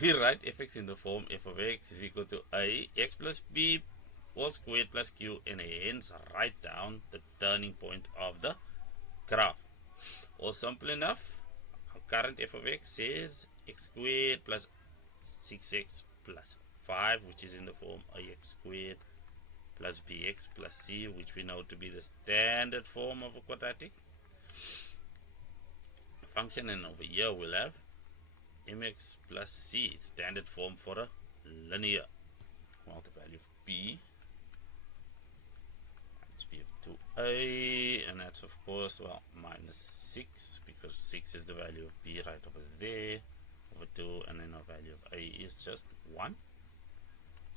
rewrite fx in the form f of x is equal to a x plus b all squared plus q, and hence write down the turning point of the graph. Or simple enough, our current f of x is x squared plus 6x plus 5, which is in the form ax squared plus bx plus c, which we know to be the standard form of a quadratic function. And over here we'll have mx plus c, standard form for a linear. Well, the value of b, that's b of 2a, and that's of course, well, minus 6, because 6 is the value of b right over there, over 2, and then our value of a is just 1.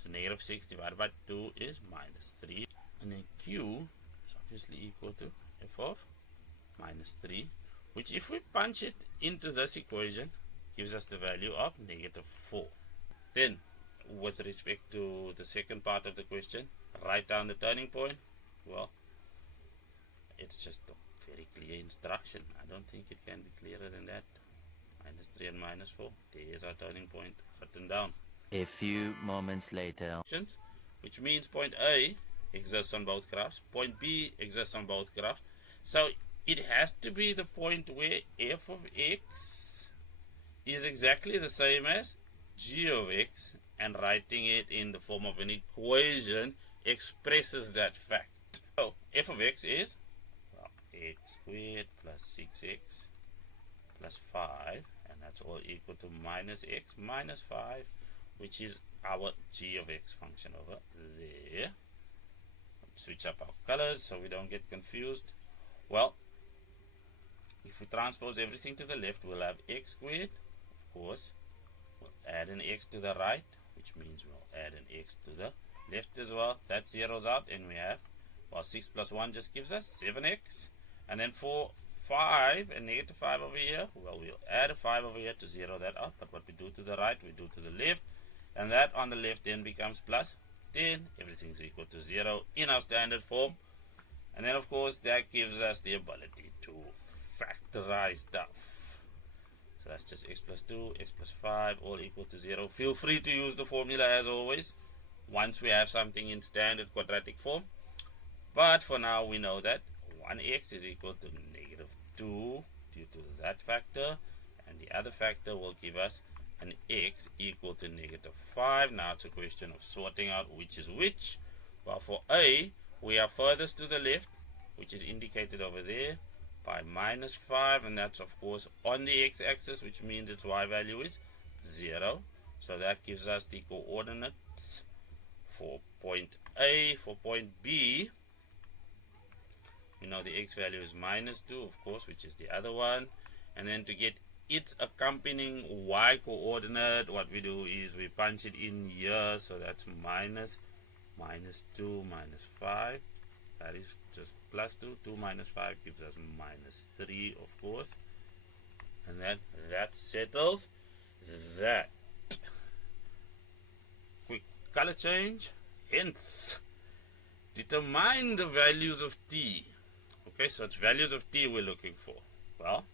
So negative 6 divided by 2 is minus 3, and then q is obviously equal to f of minus 3, which if we punch it into this equation gives us the value of negative 4. Then with respect to the second part of the question, write down the turning point. Well, it's just a very clear instruction. I don't think it can be clearer than that. Minus 3 and minus 4, there's our turning point written down. A few moments later, which means point A exists on both graphs, point B exists on both graphs. So it has to be the point where f of x is exactly the same as g of x, and writing it in the form of an equation expresses that fact. So f of x is, well, x squared plus 6x plus 5, and that's all equal to minus x minus 5, which is our g of x function over there. Let's switch up our colors so we don't get confused. Well, if we transpose everything to the left, we'll have x squared. Of course, we'll add an x to the right, which means we'll add an x to the left as well. That zeroes out, and we have, well, 6 plus 1 just gives us 7x. And then for 5 and negative 5 over here, well, we'll add a 5 over here to zero that out. But what we do to the right, we do to the left. And that on the left then becomes plus 10. Everything's equal to 0 in our standard form. And then, of course, that gives us the ability to factorize stuff. So that's just x plus 2, x plus 5, all equal to 0. Feel free to use the formula as always once we have something in standard quadratic form. But for now, we know that 1x is equal to negative 2 due to that factor. And the other factor will give us an x equal to negative 5. Now it's a question of sorting out which is which. Well, for A, we are furthest to the left, which is indicated over there by minus 5, and that's of course on the x-axis, which means its y value is 0. So that gives us the coordinates for point A. For point B, we know the x value is minus 2, of course, which is the other one. And then to get its accompanying y coordinate, what we do is we punch it in here. So that's minus 2 minus 5. That is just plus 2. 2 minus 5 gives us minus 3, of course. And then that settles that. Quick color change. Hence, determine the values of t. Okay, so it's values of t we're looking for. Well,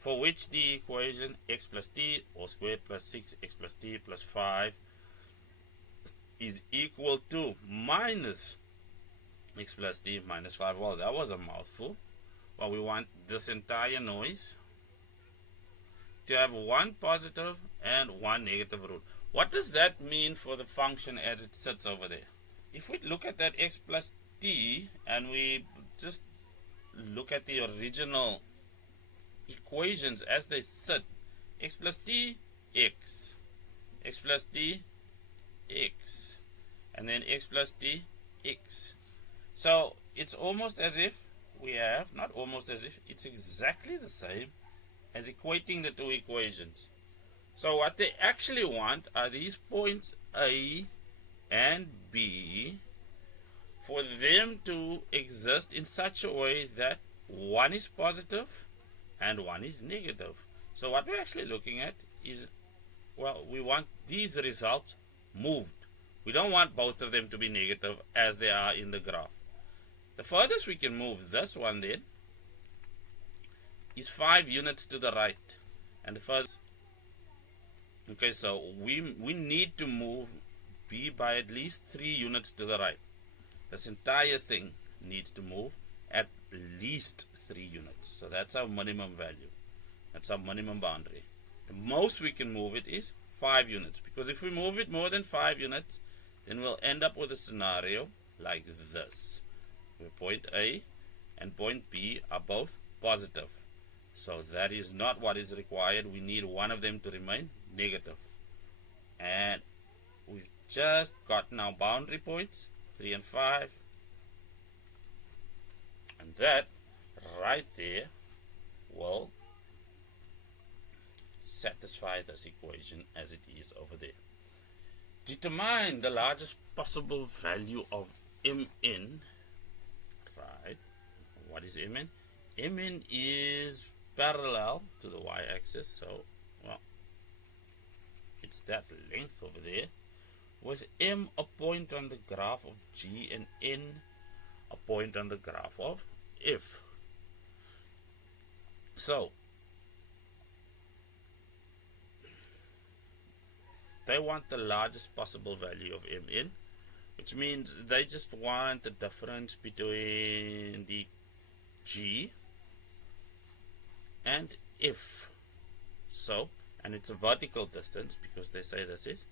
for which the equation x plus t all squared plus 6x plus t plus 5 is equal to minus x plus t minus 5. Well, that was a mouthful. Well, we want this entire noise to have one positive and one negative root. What does that mean for the function as it sits over there? If we look at that x plus t and we just look at the original equations as they sit, x plus t, x plus t, x, and then x plus t, x. So it's almost as if we have, not almost as if, it's exactly the same as equating the two equations. So what they actually want are these points A and B, for them to exist in such a way that one is positive and one is negative. So what we're actually looking at is, well, we want these results moved. We don't want both of them to be negative as they are in the graph. The furthest we can move this one then is 5 units to the right, and the furthest Okay, so we need to move b by at least 3 units to the right. This entire thing needs to move at least 3 units. So that's our minimum value. That's our minimum boundary. The most we can move it is 5 units. Because if we move it more than 5 units, then we'll end up with a scenario like this, where point A and point B are both positive. So that is not what is required. We need one of them to remain negative. And we've just gotten our boundary points, 3 and 5. And that right there will satisfy this equation as it is over there. Determine the largest possible value of mn. Right. What is mn? Mn is parallel to the y-axis, so well, it's that length over there, with m a point on the graph of g and n a point on the graph of f. So they want the largest possible value of mn, which means they just want the difference between the g and f. So, and it's a vertical distance because they say this is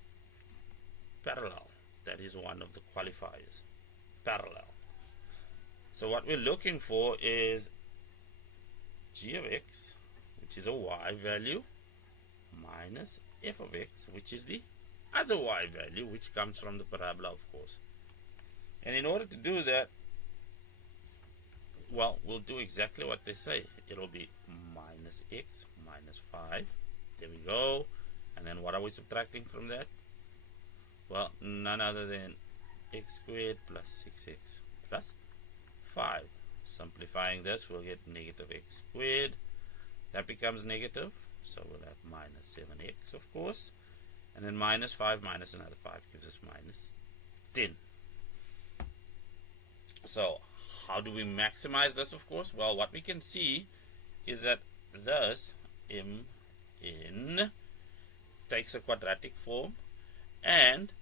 parallel. That is one of the qualifiers, parallel. So what we're looking for is g of x, which is a y value, minus f of x, which is the other y value, which comes from the parabola, of course. And in order to do that, well, we'll do exactly what they say. It'll be minus x minus 5. There we go. And then what are we subtracting from that? Well, none other than x squared plus 6x plus 5. Simplifying this, we'll get negative x squared. That becomes negative, so we'll have minus 7x, of course. And then minus 5 minus another 5 gives us minus 10. So how do we maximize this, of course? Well, what we can see is that this mn takes a quadratic form, and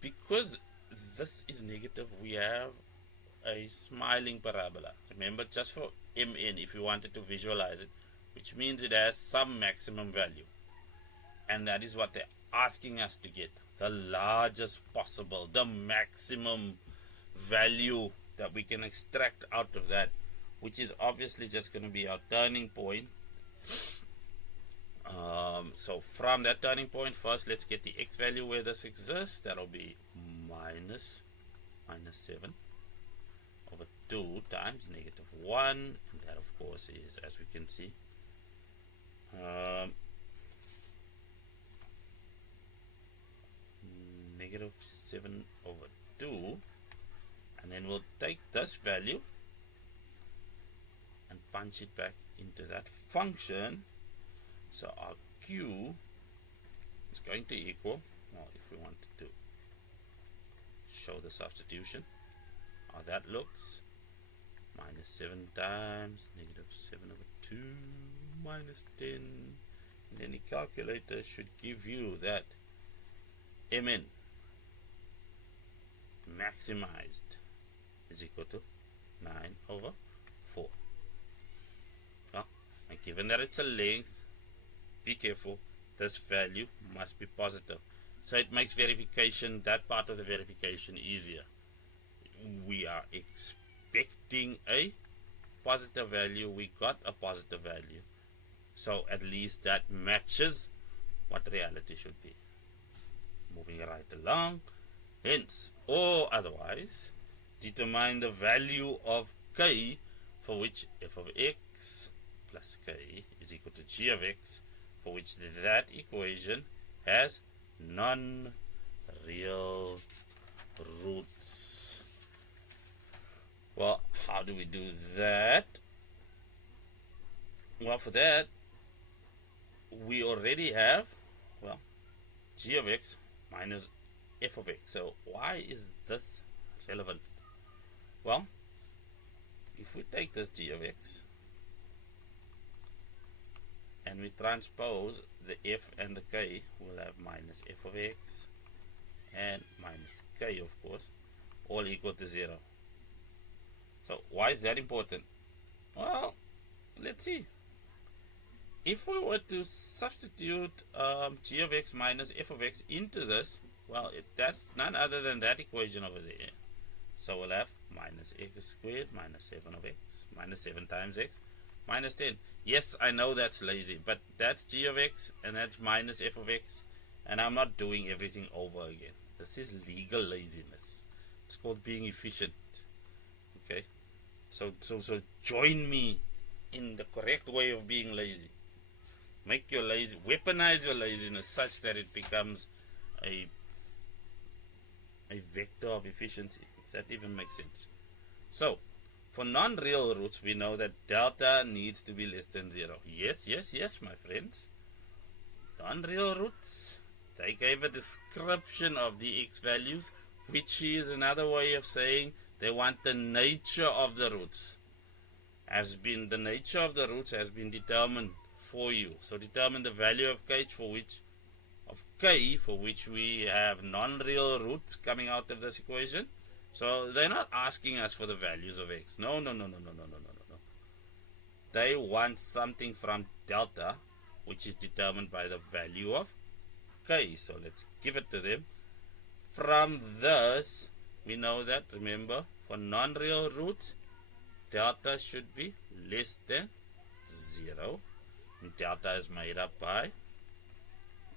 because this is negative, we have a smiling parabola. Remember, just for mn, if you wanted to visualize it, which means it has some maximum value. And that is what they're asking us to get. The largest possible, the maximum value that we can extract out of that, which is obviously just going to be our turning point. So from that turning point, first let's get the x value where this exists. That'll be minus 7 over 2 times negative 1. And that, of course, is, as we can see, negative 7 over 2. And then we'll take this value and punch it back into that function. So our q is going to equal, well, if we wanted to show the substitution, how that looks, minus 7 times negative 7 over 2 minus 10. And any calculator should give you that mn maximized is equal to 9 over 4. Well, and given that it's a length, be careful, this value must be positive. So it makes verification, that part of the verification, easier. We are expecting a positive value, we got a positive value. So at least that matches what reality should be. Moving right along, hence, or otherwise, determine the value of k for which f of x plus k is equal to g of x, for which that equation has non-real roots. Well, how do we do that? Well, for that, we already have, well, g of x minus f of x. So why is this relevant? Well, if we take this g of x and we transpose the f and the k, we'll have minus f of x and minus k, of course, all equal to 0. So why is that important? Well, let's see. If we were to substitute g of x minus f of x into this, well, that's none other than that equation over there. So we'll have minus x squared minus 7 of x, minus 7 times x, minus 10. Yes, I know that's lazy, but that's g of x and that's minus f of x, and I'm not doing everything over again. This is legal laziness. It's called being efficient. Okay? So join me in the correct way of being lazy. Make your weaponize your laziness such that it becomes a vector of efficiency, if that even makes sense. So, for non-real roots, we know that delta needs to be less than 0. Yes, my friends. Non-real roots, they gave a description of the x values, which is another way of saying they want the nature of the roots. The nature of the roots has been determined for you. So determine the value of k for which we have non-real roots coming out of this equation. So they're not asking us for the values of x. No. They want something from delta, which is determined by the value of k. So let's give it to them. From this, we know that, remember, for non-real roots, delta should be less than 0. And delta is made up by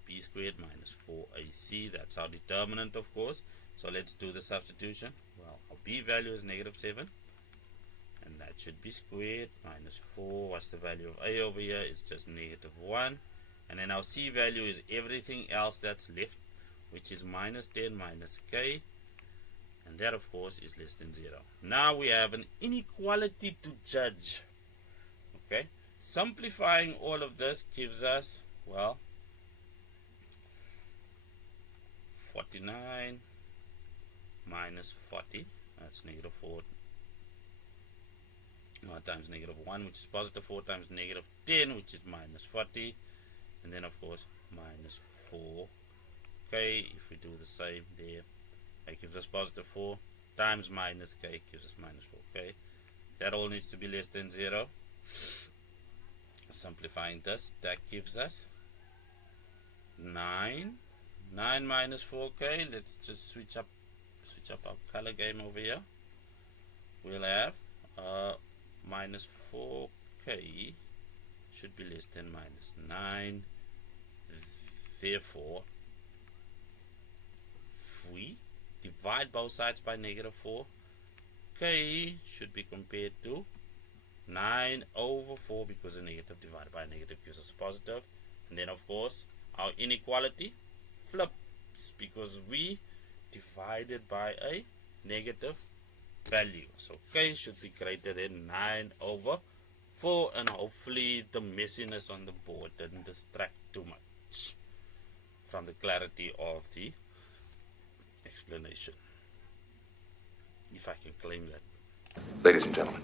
b squared minus 4ac. That's our determinant, of course. So let's do the substitution. Well, our b value is negative 7. And that should be squared minus 4. What's the value of a over here? It's just negative 1. And then our c value is everything else that's left, which is minus 10 minus k. And that, of course, is less than 0. Now we have an inequality to judge. Okay? Simplifying all of this gives us, well, 49 minus 40. That's negative 4 times negative 1, which is positive 4 times negative 10, which is minus 40. And then, of course, minus 4k. If we do the same there, that gives us positive 4 times minus k gives us minus 4k. That all needs to be less than 0. Simplifying this, that gives us 9 minus 4k. Let's just switch up our color game over here. We'll have minus 4k should be less than minus 9. Therefore, if we divide both sides by negative 4, k should be compared to 9 over 4, because a negative divided by a negative gives us a positive. And then, of course, our inequality flips because we divided by a negative value. So k should be greater than 9 over 4, and hopefully the messiness on the board didn't distract too much from the clarity of the explanation, if I can claim that. Ladies and gentlemen,